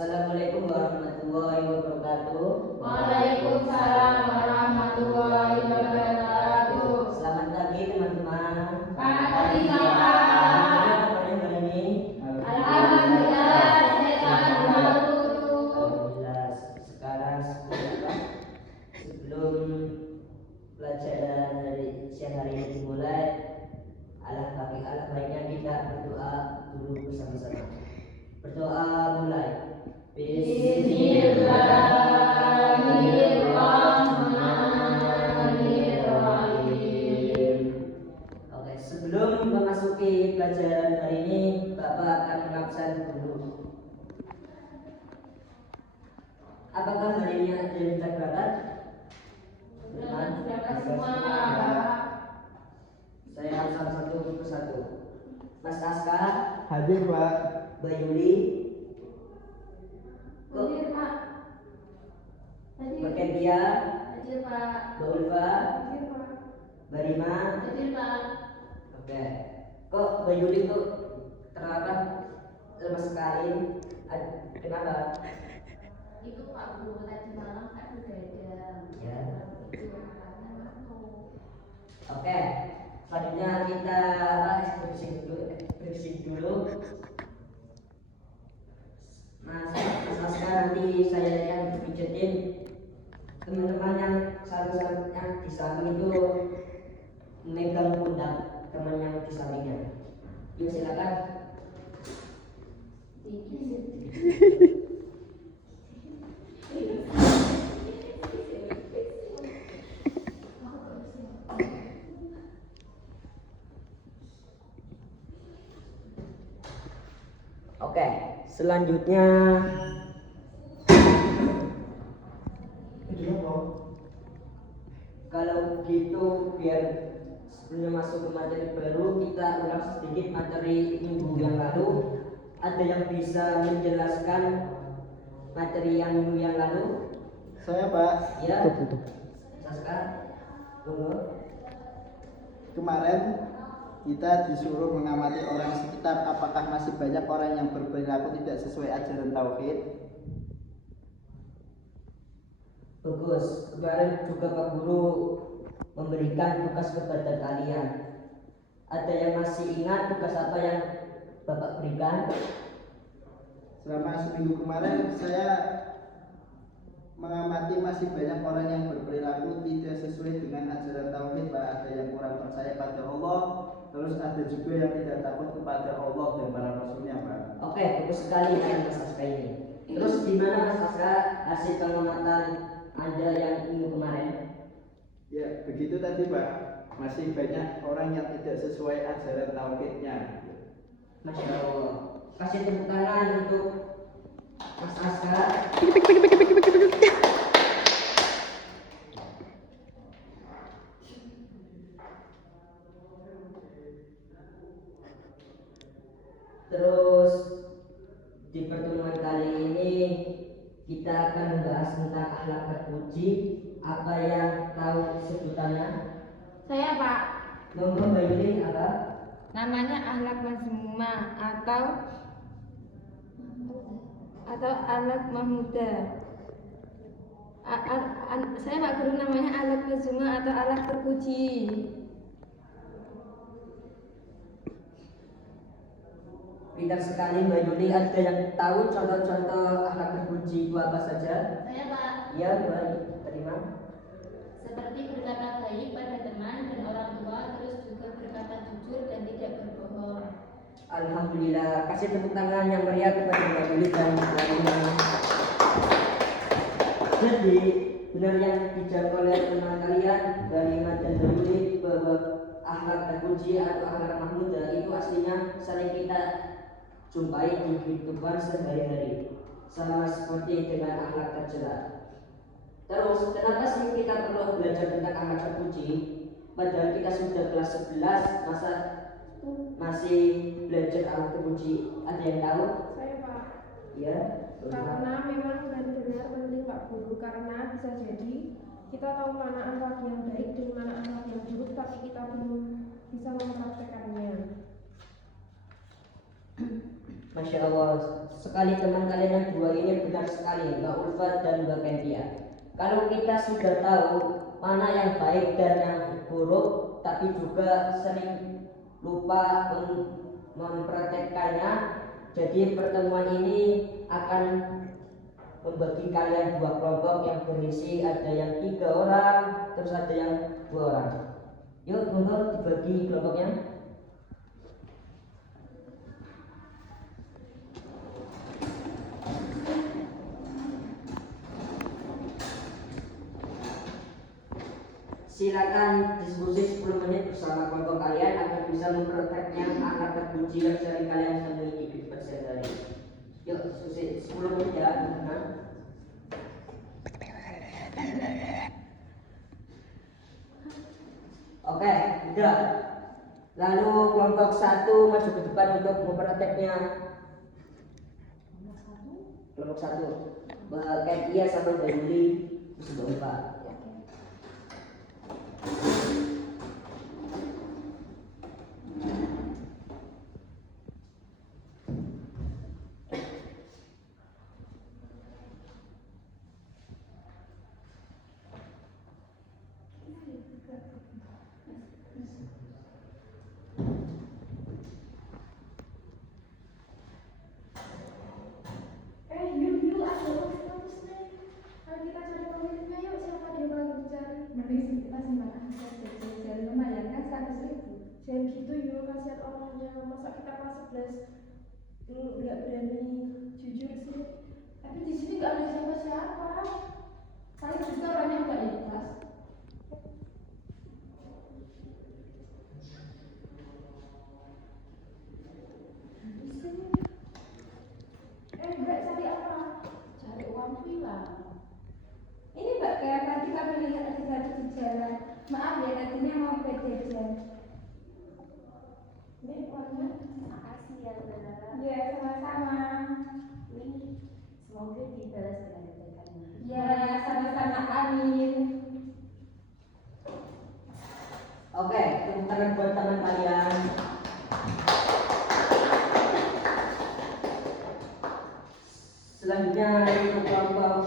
Assalamualaikum warahmatullahi wabarakatuh. Waalaikumsalam warahmatullahi wabarakatuh. Selamat pagi teman-teman. Selamat pagi Pak. Kabarnya hari ini? Alhamdulillah sehat selalu. Alhamdulillah. Sekarang sebelum pelajaran siang hari ini dimulai, alangkah baiknya kita berdoa dulu bersama-sama. Berdoa mulai. Bismillahirrahmanirrahim. Oke, sebelum memasuki pelajaran hari ini, Bapak akan mengabsen dulu. Apakah hari ini ada yang tidak berangkat? Berangkat semua. Saya absen satu persatu. Mas Aska, Hadir Pak. Mbak Yuli, Hadir Pak. Mbak Ketia, Hadir Pak. Mbak Ulfa, Hadir Pak. Mbak Rima. Hadir Pak. Oke. Kok Mbak Yuli tuh ternyata lemas sekali? Kenapa? Itu Pak Guru tadi malam kan begadang. Ya. Itu makanya ngantuk. Oke. Selanjutnya kita ekspresi dulu. Mas Aska, nanti saya yang pijetin. Teman-teman yang yang di samping itu memegang pundak teman yang di sampingnya. Yuk silakan. Oke, selanjutnya kalau begitu biar sebelum masuk ke materi baru kita ulang sedikit materi minggu yang lalu. Ada yang bisa menjelaskan materi yang minggu yang lalu? Saya Pak. Ya. Saska, monggo. Kemarin kita disuruh mengamati orang sekitar, apakah masih banyak orang yang berperilaku tidak sesuai ajaran tauhid? Bagus. Kemarin juga Pak Guru memberikan tugas kepada kalian. Ada yang masih ingat tugas apa yang Bapak berikan? Selama seminggu kemarin saya mengamati masih banyak orang yang berperilaku tidak sesuai dengan ajaran tauhid, Pak. Ada yang kurang percaya pada Allah, terus ada juga yang tidak takut kepada Allah dan para rasulnya, Pak. Oke, bagus sekali ya Mas Aska ini. Terus di mana Mas Aska hasil pengamatan Anda yang minggu kemarin? Ya, begitu tadi, Pak. Masih banyak orang yang tidak sesuai ajaran tauhidnya. Masya Allah. Kasih tepuk tangan untuk Mas Aska. Terus di pertemuan kali ini kita akan membahas tentang akhlak terpuji. Apa yang tahu sebutannya? Saya Pak. Monggo Mbak Yuli, apa? Namanya akhlak mazmumah atau akhlak mahmudah. Saya Pak Guru namanya akhlak mazmumah atau akhlak terpuji. Pintar sekali Mbak Yuli. Ada yang tahu contoh-contoh akhlak terpuji itu apa saja? Saya Pak. Ya, Mbak. Terima. Seperti berkata baik pada teman dan orang tua, terus juga berkata jujur dan tidak berbohong. Alhamdulillah. Kasih tepuk tangan yang meriah kepada Mbak Yuli dan Mbak Rima. Jadi benar yang dijawab oleh teman kalian Mbak Rima dan Mbak Yuli bahwa akhlak terpuji atau akhlak mahmudah itu aslinya sering kita jumpai di kehidupan sehari-hari, sama seperti dengan akhlak tercela. Terus kenapa sih kita perlu belajar tentang akhlak terpuji? Padahal kita sudah kelas 11, masa masih belajar akhlak terpuji? Ada yang tahu? Saya Pak, Ya. karena memang benar-benar penting Pak Guru, karena bisa jadi kita tahu mana akhlak yang baik dan mana akhlak yang buruk, tapi kita belum bisa mempraktekannya. Masya Allah, sekali teman kalian yang dua ini benar sekali, Mbak Ulfa dan Mbak Kendia. Kalau kita sudah tahu mana yang baik dan yang buruk, tapi juga sering lupa mempraktekkannya, jadi pertemuan ini akan membagi kalian dua kelompok yang berisi ada yang 3 orang, terus ada yang 2 orang. Yuk, monggo dibagi kelompoknya. Silakan diskusi 10 menit bersama kelompok kalian agar bisa memprakteknya akar terpuji yang sering kalian temui di kehidupan sehari-hari. Yuk, diskusi 10 menit ya, teman-teman. Oke, udah. Lalu kelompok 1 maju ke depan untuk memprakteknya. Kelompok 1, Mbak Ketia sama Mbak Yuli, terus Mbak Ulfa. Yuk, ada kampus nih. Kalau kita cari pemiliknya, yuk siapa dia paling dicari? Mending kita simpan aja, jadi lumayan kan 100.000. Jangan gitu yuk, kasihan orangnya. Masa kita kelas 11 nggak berani jujur sih. Tapi di sini nggak ada siapa-siapa. Paling juga orangnya nggak ikhlas. Mbak cari apa? Cari uang hilang. Ini Mbak, kayak tadi kami lihat ada gadis di jalan. Maaf ya, tadinya mau berjajan. Ini uangnya. Makasih ya, saudara. Ya, sama-sama. Ini semoga dibalas dengan kebaikannya. Ya, sama-sama, amin. Oke, tepuk tangan buat teman kalian. Selanjutnya untuk kelompok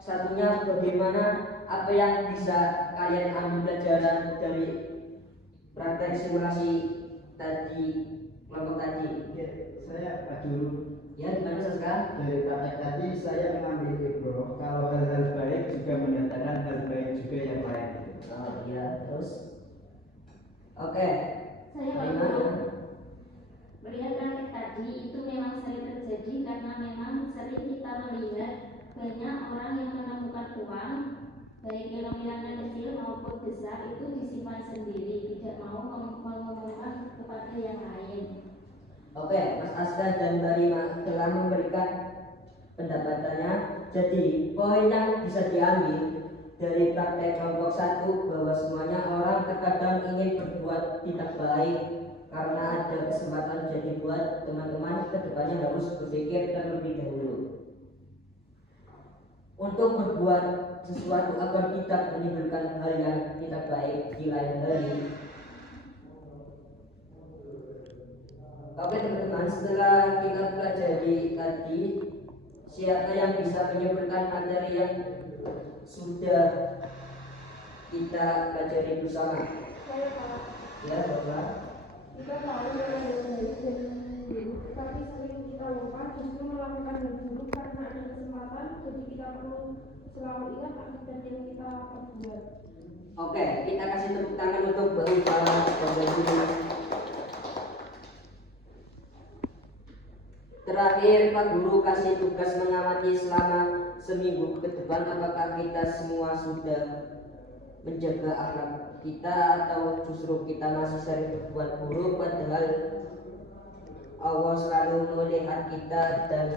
satunya, bagaimana apa yang bisa kalian ambil pelajaran dari praktek simulasi tadi, kelompok tadi. Oke, saya Pak Juru. Ya, gimana Saska? Dari praktek tadi saya mengambil ibroh kalau hal-hal baik juga mendatangkan hal baik juga yang lain. Oh iya, terus? Oke, Saya bagaimana? melihat praktek tadi itu memang sering terjadi karena memang sering kita melihat banyak orang yang menemukan uang, baik yang nominalnya kecil maupun besar, itu disimpan sendiri, tidak mau mengumumkan kepada yang lain. Oke, Mas Aska dan Mbak Rima telah memberikan pendapatannya. Jadi, poin yang bisa diambil dari praktek kelompok 1 bahwa semuanya orang terkadang ingin berbuat tidak baik karena ada kesempatan. Jadi buat teman-teman kedepannya harus berpikir terlebih dahulu untuk berbuat sesuatu agar tidak menimbulkan hal yang tidak baik di lain hari. Oke teman-teman, setelah kita pelajari tadi, siapa yang bisa menyimpulkan materi yang sudah kita pelajari bersama? Saya Pak. Ya, Bapak. Kita tahu memang yang baik dan buruk, tapi sering kita lupa justru melakukan yang buruk karena ada kesempatan. Jadi kita perlu selalu ingat akibat yang kita perbuat. Oke, kita kasih tepuk tangan untuk Mbak Ulfa dan Mbak Yuli. Terakhir, Pak Guru kasih tugas mengamati selama seminggu ke depan apakah kita semua sudah menjaga akhlak kita atau justru kita masih sering berbuat buruk, padahal Allah selalu melihat kita dan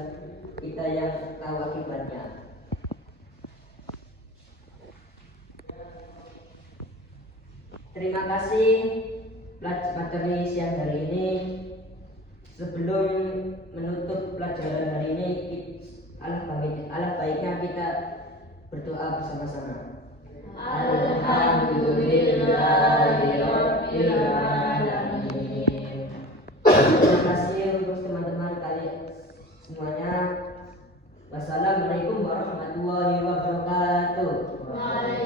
kita yang tahu akibatnya. Terima kasih materi siang hari ini. Sebelum menutup pelajaran hari ini, alangkah baiknya kita berdoa bersama-sama. Alhamdulillahirabbil alamin. Terima kasih untuk teman-teman kalian semuanya. warahmatullahi wabarakatuh. Waalaikumsalam